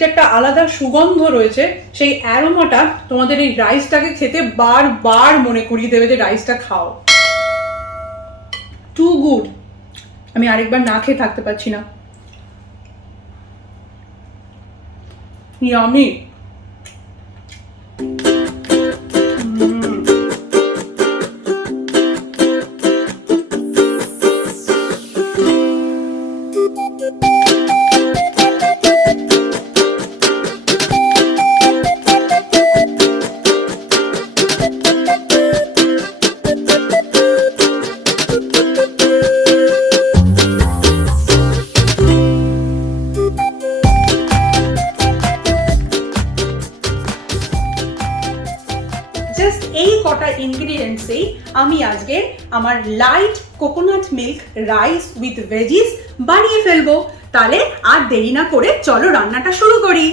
যে একটা আলাদা সুগন্ধ রয়েছে, সেই অ্যারোমাটা তোমাদের এই রাইসটাকে খেতে বারবার মনে করিয়ে দেবে যে রাইসটা খাও। Too good. আমি আরেকবার না খেয়ে থাকতে পারছি না। ইয়ামি। জাস্ট এই কটা ইনগ্রিডিয়েন্টসেই আমি আজকে আমার light coconut milk rice with veggies বানিয়ে ফেলবো। তাহলে আর দেরি না করে চলো রান্নাটা শুরু করি।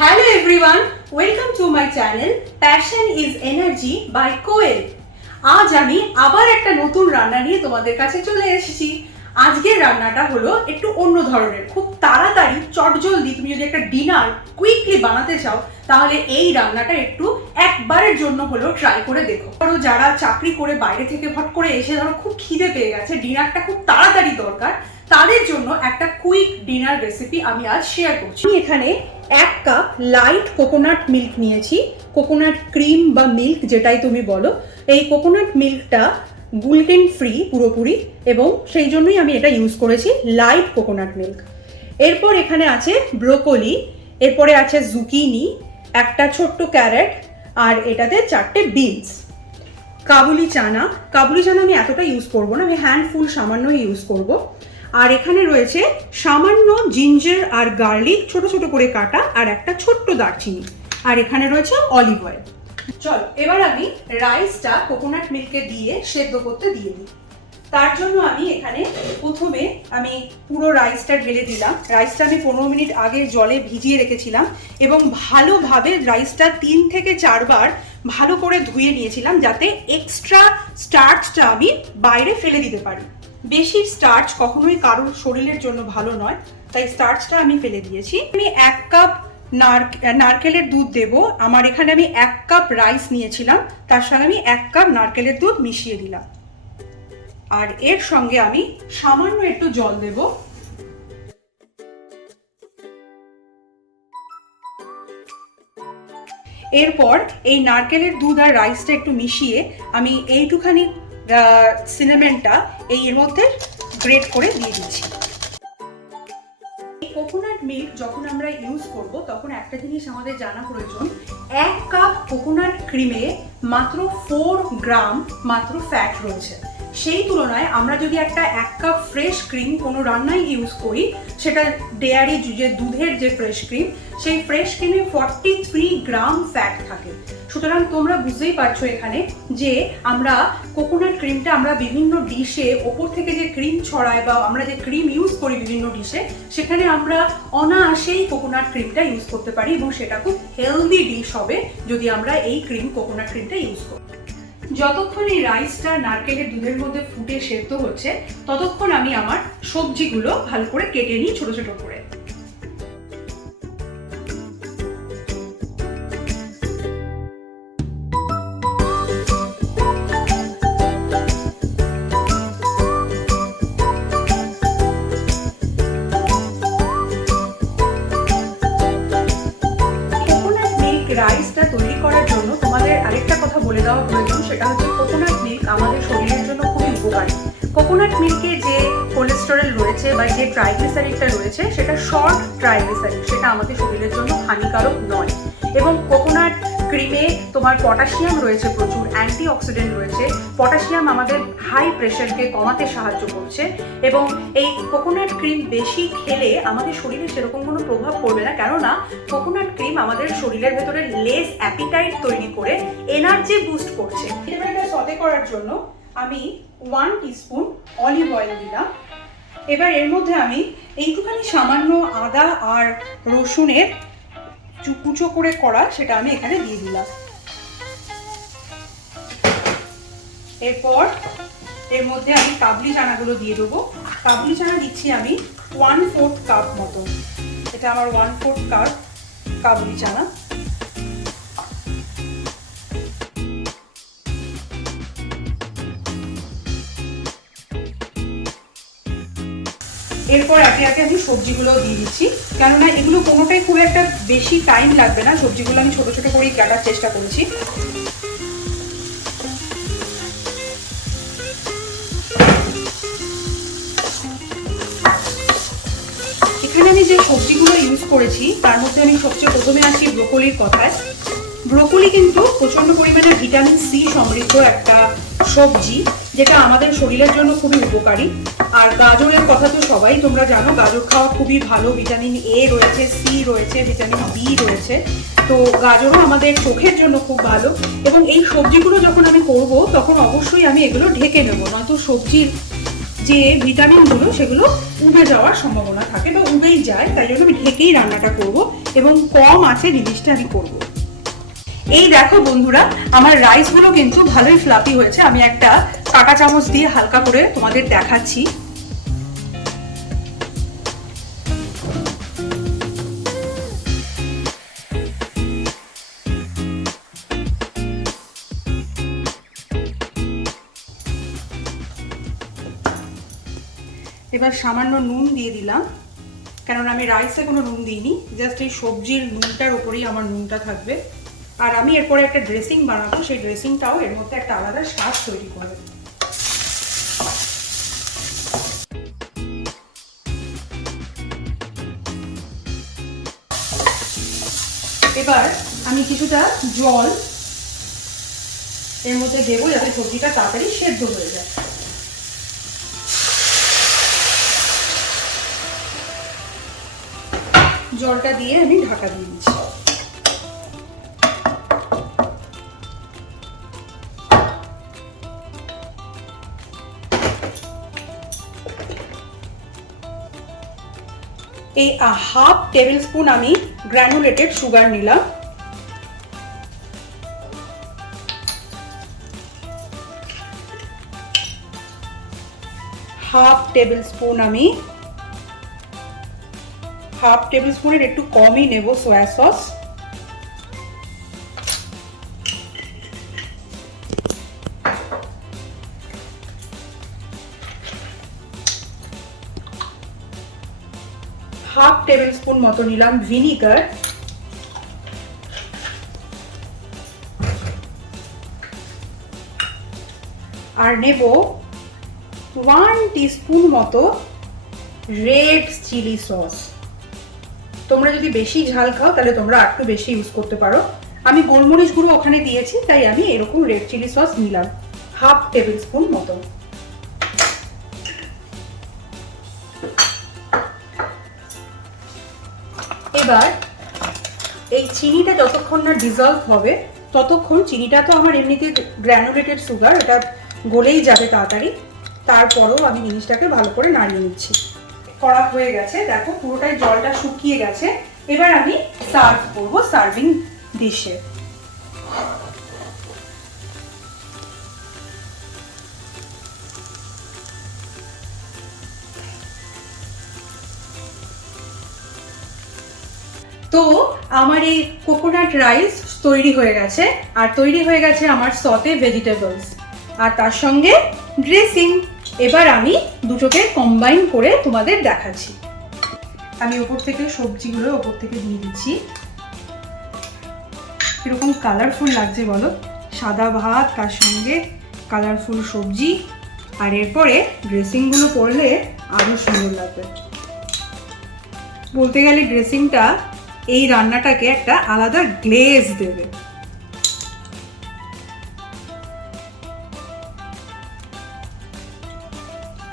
Hello everyone, welcome to my channel passion is energy by Koel. আজ আমি আবার একটা নতুন রান্না নিয়ে তোমাদের কাছে চলে এসেছি। আজকের রান্নাটা হলো একটু অন্য ধরনের, খুব তাড়াতাড়ি চটজলদি তুমি যদি একটা ডিনার কুইকলি বানাতে চাও তাহলে এই রান্নাটা একটু একবারের জন্য হলেও ট্রাই করে দেখো। ধরো যারা চাকরি করে বাইরে থেকে হট করে এসে ধরো খুব খিদে পেয়ে গেছে, ডিনারটা খুব তাড়াতাড়ি দরকার, তাদের জন্য একটা কুইক ডিনার রেসিপি আমি আজ শেয়ার করছি। আমি এখানে 1 কাপ লাইট কোকোনাট মিল্ক নিয়েছি, কোকোনাট ক্রিম বা মিল্ক যেটাই তুমি বলো। এই কোকোনাট মিল্কটা গ্লুটেন ফ্রি পুরোপুরি, এবং সেই জন্যই আমি এটা ইউজ করেছি লাইট কোকোনাট মিল্ক। এরপর এখানে আছে ব্রোকলি, এরপরে আছে জুকিনি, একটা ছোট্ট ক্যারেট, আর এটাতে 4টে বিনস। কাবুলি চানা আমি এতটা ইউজ করবো না, আমি হ্যান্ডফুল সামান্যই ইউজ করব। আর এখানে রয়েছে সামান্য জিঞ্জার আর গার্লিক ছোট ছোট করে কাটা, আর একটা ছোট্ট দারচিনি, আর এখানে রয়েছে অলিভ অয়েল। চলো এবার আমি রাইসটা কোকোনাট মিল্কে দিয়ে সেদ্ধ করতে দিয়ে দিই। তার জন্য আমি এখানে প্রথমে আমি পুরো রাইসটা ঢেলে দিলাম। রাইসটা আমি 15 মিনিট আগে জলে ভিজিয়ে রেখেছিলাম এবং ভালোভাবে রাইসটা 3 থেকে 4 বার ভালো করে ধুয়ে নিয়েছিলাম, যাতে এক্সট্রা স্টার্চটা আমি বাইরে ফেলে দিতে পারি। বেশি স্টার্চ কখনোই কারোর শরীরের জন্য ভালো নয়, তাই স্টার্চটা আমি ফেলে দিয়েছি। আমি 1 কাপ নারকেলের দুধ দেব। আমার এখানে আমি 1 কাপ রাইস নিয়েছিলাম, তার সঙ্গে আমি 1 কাপ নারকেলের দুধ মিশিয়ে দিলাম, আর এর সঙ্গে আমি সামান্য একটু জল দেব। এরপর এই নারকেলের দুধ আর রাইসটা একটু মিশিয়ে আমি এইটুখানি সিনামনটা এর মধ্যে গ্রেট করে দিয়ে দিচ্ছি। কোকোনাট মিল্ক যখন আমরা ইউজ করব তখন একটা জিনিস আমাদের জানা প্রয়োজন, 1 কাপ কোকোনাট ক্রিমে মাত্র 4 গ্রাম মাত্র ফ্যাট রয়েছে। সেই তুলনায় আমরা যদি একটা 1 কাপ ফ্রেশ ক্রিম কোনো রান্নায় ইউজ করি, সেটা ডেয়ারি যে দুধের যে ফ্রেশ ক্রিম, সেই ফ্রেশ ক্রিমে 43 গ্রাম ফ্যাট থাকে। সুতরাং তোমরা বুঝতেই পারছো এখানে যে আমরা কোকোনাট ক্রিমটা আমরা বিভিন্ন ডিশে ওপর থেকে যে ক্রিম ছড়ায় বা আমরা যে ক্রিম ইউজ করি বিভিন্ন ডিশে, সেখানে আমরা অনায়াসেই কোকোনাট ক্রিমটা ইউজ করতে পারি এবং সেটা খুব হেলদি ডিশ হবে যদি আমরা এই কোকোনাট ক্রিমটা ইউজ করি। যতক্ষণ এই রাইসটা নারকেলের দুধের মধ্যে ফুটে সেদ্ধ হচ্ছে ততক্ষণ আমি আমার সবজিগুলো ভালো করে কেটে নিই ছোট ছোট করে। রাইসটা তৈরি করার জন্য তোমাদের আরেকটা কথা বলে দেওয়া প্রয়োজন, সেটা হচ্ছে কোকোনাট মিল্ক আমাদের শরীরের জন্য খুবই উপকারী। কোকোনাট মিল্কে যে কোলেস্টেরল রয়েছে বা যে ট্রাইগ্লিসারিডটা রয়েছে সেটা শর্ট ট্রাইগ্লিসারিড, সেটা আমাদের শরীরের জন্য হানিকারক নয়। এবং কোকোনাট ক্রিমে তোমার পটাশিয়াম রয়েছে প্রচুর, অ্যান্টিঅক্সিডেন্ট রয়েছে। পটাশিয়াম আমাদের হাই প্রেশারকে কমাতে সাহায্য করছে, এবং এই কোকোনাট ক্রিম বেশি খেলে আমাদের শরীরে সেরকম কোনো প্রভাব পড়বে না, কেননা কোকোনাট ক্রিম আমাদের শরীরের ভেতরে লেস অ্যাপিটাইট তৈরি করে এনার্জি বুস্ট করছে। এটা সতে করার জন্য আমি 1 টিস্পুন অলিভ অয়েল দিলাম। এবার এর মধ্যে আমি এইটুখানি সামান্য আদা আর রসুনের কুচো করে করা সেটা আমি এখানে দিয়ে দিলাম। এরপর এর মধ্যে আমি কাবলি চানাগুলো দিয়ে দেবো। কাবলি চানা দিচ্ছি আমি 1/4 কাপ মতো। এটা আমার 1/4 কাপ কাবুলি চানা। এরপর একে একে আমি সবজিগুলো দিয়ে দিচ্ছি, কেননা এগুলো কোনোটাই খুব একটা বেশি টাইম লাগবে না। সবজিগুলো আমি ছোট ছোট করেই কাটার চেষ্টা করেছি। এখানে আমি যে সবজিগুলো ইউজ করেছি তার মধ্যে আমি সবচেয়ে প্রথমে আসি ব্রোকলির কথায়। ব্রোকলি কিন্তু প্রচণ্ড পরিমাণে ভিটামিন সি সমৃদ্ধ একটা সবজি, যেটা আমাদের শরীরের জন্য খুবই উপকারী। আর গাজরের কথা তো সবাই তোমরা জানো, গাজর খাওয়া খুবই ভালো। ভিটামিন এ রয়েছে, সি রয়েছে, ভিটামিন বি রয়েছে। তো গাজরও আমাদের চোখের জন্য খুব ভালো। এবং এই সবজিগুলো যখন আমি করব তখন অবশ্যই আমি এগুলো ঢেকে নেবো, নয়তো সবজির যে ভিটামিনগুলো সেগুলো উবে যাওয়ার সম্ভাবনা থাকে বা উবেই যায়। তাই জন্য আমি ঢেকেই রান্নাটা করব এবং কম আঁচে জিনিসটা আমি করব। এই দেখো বন্ধুরা, আমার রাইসগুলো কিন্তু ভালোই ফ্লাফি হয়েছে। আমি একটা কাঁটা চামচ দিয়ে হালকা করে তোমাদের দেখাচ্ছি। এবার সামান্য নুন দিয়ে দিলাম, কেননা আমি রাইসে কোনো নুন দিইনি, জাস্ট এই সবজির নুনটার উপরেই আমার নুনটা থাকবে। আর আমি এরপরে একটা ড্রেসিং বানাবো, সেই ড্রেসিংটাও এর মধ্যে একটা আলাদা স্বাদ তৈরি করবে। এবার আমি কিছুটা জল এর মধ্যে দেবো, যাতে সবজিটা তাড়াতাড়ি সেদ্ধ হয়ে যায়। জলটা দিয়ে আমি ঢাকা দিয়ে দিচ্ছি। এই 1/2 টেবিল স্পুন আমি গ্রানুলেটেড সুগার নিলাম। হাফ টেবিল স্পুনের একটু কমই নেব soya sauce. Half table spoon মতো নিলাম ভিনিগার। আর নেব 1 টিস্পুন মতো রেড চিলি সস। তোমরা যদি বেশি ঝাল খাও তাহলে তোমরা একটু বেশি ইউজ করতে পারো। আমি গোলমরিচ গুঁড়ো ওখানে দিয়েছি, তাই আমি এরকম রেড চিলি সস নিলাম হাফ টেবিল স্পুন মতো। এবার এই চিনিটা যতক্ষণ না ডিজলভ হবে ততক্ষণ, চিনিটা তো আমার এমনিতে গ্র্যানুলেটেড সুগার, এটা গলেই যাবে তাড়াতাড়ি। তারপরও আমি জিনিসটাকে ভালো করে নাড়িয়ে নিচ্ছি। করা হয়ে গেছে, দেখো পুরোটাই জলটা শুকিয়ে গেছে। এবার আমি সার্ভ করব সার্ভিং ডিশে। তো আমার এই কোকোনাট রাইস তৈরি হয়ে গেছে, আর তৈরি হয়ে গেছে আমার সতে ভেজিটেবলস, আর তার সঙ্গে ড্রেসিং। এবার আমি দুটোকে কম্বাইন করে তোমাদের দেখাচ্ছি। আমি ওপর থেকে সবজিগুলো ওপর থেকে দিয়ে দিচ্ছি। কিরকম কালারফুল লাগছে বলো, সাদা ভাত তার সঙ্গে কালারফুল সবজি, আর এরপরে ড্রেসিংগুলো পড়লে আরও সুন্দর লাগবে। বলতে গেলে ড্রেসিংটা এই রান্নাটাকে একটা আলাদা গ্লেজ দেবে।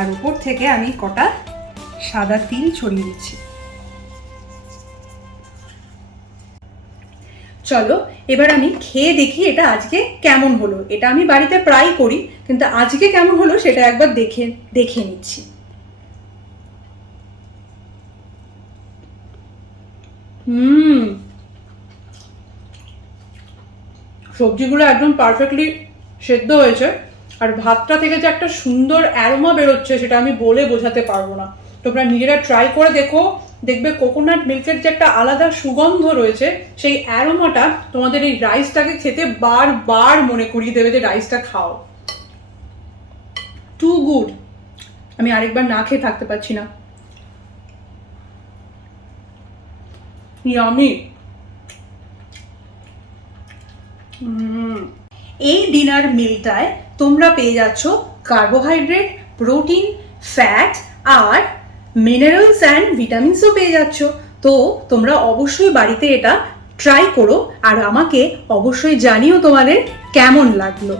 আর উপর থেকে আমি কটা সাদা তিল ছড়িয়ে দিচ্ছি। চলো এবার আমি খেয়ে দেখি এটা আজকে কেমন হলো। এটা আমি বাড়িতে প্রায় করি, কিন্তু আজকে কেমন হলো সেটা একবার দেখে নিচ্ছি। সবজিগুলো একদম পারফেক্টলি সেদ্ধ হয়েছে, আর ভাতটা থেকে যে একটা সুন্দর অ্যারোমা বেরোচ্ছে সেটা আমি বলে বোঝাতে পারবো না। তোমরা নিজেরা ট্রাই করে দেখো, দেখবে কোকোনাট মিল্কের যে একটা আলাদা সুগন্ধ রয়েছে, সেই অ্যারোমাটা তোমাদের এই রাইসটাকে খেতে বারবার মনে করিয়ে দেবে যে রাইসটা খাও। টু গুড, আমি আরেকবার না খেয়ে থাকতে পারছি না। ইয়ামি। এই ডিনার মিলটায় তোমরা পেয়ে যাচ্ছ কার্বোহাইড্রেট, প্রোটিন, ফ্যাট আর মিনারেলস অ্যান্ড ভিটামিনসও পেয়ে যাচ্ছ। তো তোমরা অবশ্যই বাড়িতে এটা ট্রাই করো আর আমাকে অবশ্যই জানিও তোমাদের কেমন লাগলো।